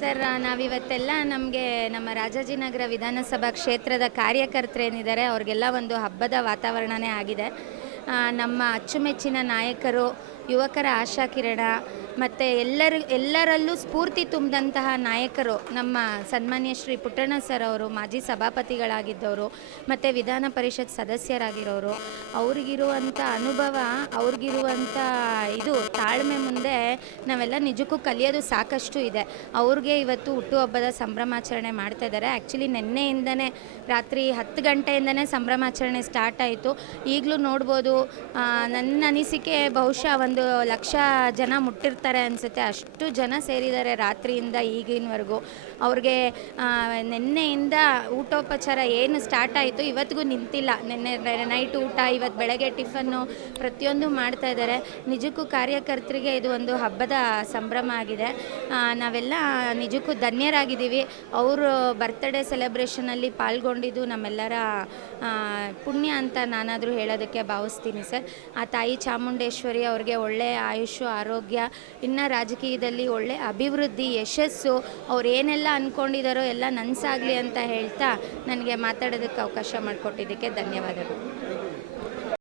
Sir, ನಾವಿವತ್ತೆಲ್ಲ ನಮಗೆ ನಮ್ಮ ರಾಜಾಜಿನಗರ ವಿಧಾನಸಭಾ ಕ್ಷೇತ್ರದ ಕಾರ್ಯಕರ್ತರೇನಿದ್ದಾರೆ ಅವ್ರಿಗೆಲ್ಲ ಒಂದು ಹಬ್ಬದ ವಾತಾವರಣನೇ ಆಗಿದೆ. ನಮ್ಮ ಅಚ್ಚುಮೆಚ್ಚಿನ ನಾಯಕರು, ಯುವಕರ ಆಶಾಕಿರಣ ಮತ್ತು ಎಲ್ಲರಲ್ಲೂ ಸ್ಫೂರ್ತಿ ತುಂಬಿದಂತಹ ನಾಯಕರು ನಮ್ಮ ಸನ್ಮಾನ್ಯ ಶ್ರೀ ಪುಟ್ಟಣ್ಣ ಸರ್ ಅವರು, ಮಾಜಿ ಸಭಾಪತಿಗಳಾಗಿದ್ದವರು ಮತ್ತು ವಿಧಾನ ಪರಿಷತ್ ಸದಸ್ಯರಾಗಿರೋರು. ಅವ್ರಿಗಿರುವಂಥ ಅನುಭವ, ಅವ್ರಿಗಿರುವಂಥ ತಾಳ್ಮೆ ಮುಂದೆ ನಾವೆಲ್ಲ ನಿಜಕ್ಕೂ ಕಲಿಯೋದು ಸಾಕಷ್ಟು ಇದೆ. ಅವ್ರಿಗೆ ಇವತ್ತು ಹುಟ್ಟುಹಬ್ಬದ ಸಂಭ್ರಮಾಚರಣೆ ಮಾಡ್ತಾ ಇದ್ದಾರೆ. ಆ್ಯಕ್ಚುಲಿ ನಿನ್ನೆಯಿಂದನೇ ರಾತ್ರಿ 10 ಗಂಟೆಯಿಂದನೇ ಸಂಭ್ರಮಾಚರಣೆ ಸ್ಟಾರ್ಟ್ ಆಯಿತು. ಈಗಲೂ ನೋಡ್ಬೋದು, ನನ್ನ ಅನಿಸಿಕೆ ಬಹುಶಃ 1,00,000 ಜನ ಮುಟ್ಟಿರ್ತಾರೆ ಅನಿಸುತ್ತೆ. ಅಷ್ಟು ಜನ ಸೇರಿದ್ದಾರೆ ರಾತ್ರಿಯಿಂದ ಈಗಿನವರೆಗೂ. ಅವ್ರಿಗೆ ನಿನ್ನೆಯಿಂದ ಊಟೋಪಚಾರ ಏನು ಸ್ಟಾರ್ಟ್ ಆಯಿತು ಇವತ್ತಿಗೂ ನಿಂತಿಲ್ಲ. ನಿನ್ನೆ ನೈಟ್ ಊಟ, ಇವತ್ತು ಬೆಳಗ್ಗೆ ಟಿಫನ್ನು, ಪ್ರತಿಯೊಂದು ಮಾಡ್ತಾ ಇದ್ದಾರೆ. ನಿಜಕ್ಕೂ ಕಾರ್ಯಕರ್ತರಿಗೆ ಇದು ಒಂದು ಹಬ್ಬದ ಸಂಭ್ರಮ ಆಗಿದೆ. ನಾವೆಲ್ಲ ನಿಜಕ್ಕೂ ಧನ್ಯರಾಗಿದ್ದೀವಿ. ಅವರು ಬರ್ತ್ಡೇ ಸೆಲೆಬ್ರೇಷನಲ್ಲಿ ಪಾಲ್ಗೊಂಡಿದ್ದು ನಮ್ಮೆಲ್ಲರ ಪುಣ್ಯ ಅಂತ ನಾನಾದರೂ ಹೇಳೋದಕ್ಕೆ ಭಾವಿಸ್ತೀನಿ ಸರ್. ಆ ತಾಯಿ ಚಾಮುಂಡೇಶ್ವರಿ ಅವ್ರಿಗೆ ಒಳ್ಳೆಯ ಆಯುಷು, ಆರೋಗ್ಯ, ಇನ್ನು ರಾಜಕೀಯದಲ್ಲಿ ಒಳ್ಳೆ ಅಭಿವೃದ್ಧಿ, ಯಶಸ್ಸು, ಅವ್ರು ಏನೆಲ್ಲ ಅಂದ್ಕೊಂಡಿದ್ದಾರೋ ಎಲ್ಲ ನನಸಾಗಲಿ ಅಂತ ಹೇಳ್ತಾ ನನಗೆ ಮಾತಾಡೋದಕ್ಕೆ ಅವಕಾಶ ಮಾಡಿಕೊಟ್ಟಿದ್ದಕ್ಕೆ ಧನ್ಯವಾದಗಳು.